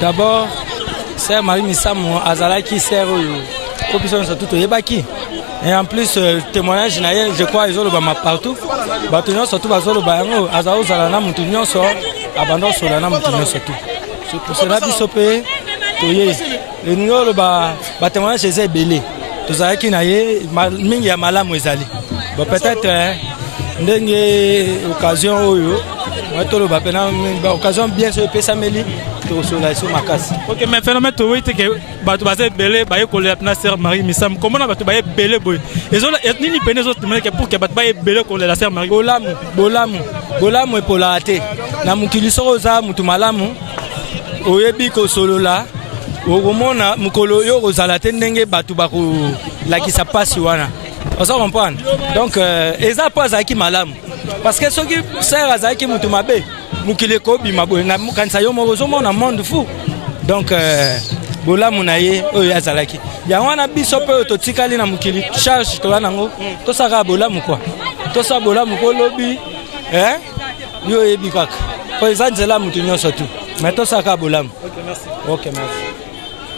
D'abord, Sœur Marie Missamou, Azalaki, Sœur Kopison Satuto Yebaki. Et en plus, témoignage, je crois, ils ont le partout. Batunion surtout, Bazolo Bayango, Azao Zalana, Moutunion sort, Abandon Solana, Moutunion surtout. C'est pour cela que Bissopé, Toye, et nous, le témoignage, c'est belé. Tous les qui n'aillent, Mingi a malam Wezali. Peut-être, une occasion, occasion bien se passer Meli. Ok, mais phénomène toi tu que batu basé belé baye coller na Sœur Marie Misam comment na batu baye belé boy et zo ni pene zo que pour que batu baye belé coller la Sœur Marie bolamu pour la té na mukili soza mutu malamu oyebi ko solo la okomona mukolo yo kozala te ndenge batu bako la ki sa passe wana on s'en comprend donc eza pas azaki malamu parce que soki sœur azaki mutu mabe mukile ko bima boy na kanisa yo mo zo mona monde fou donc bolamu na ye oyo azalaki ya wana biso pe to tikali na mukili charge to nango to saka bolamu quoi to sa bolamu ko lobi yo yebi kaka po ezanzela mutu nyonso tu mais to saka bolamu. OK, merci. OK, merci.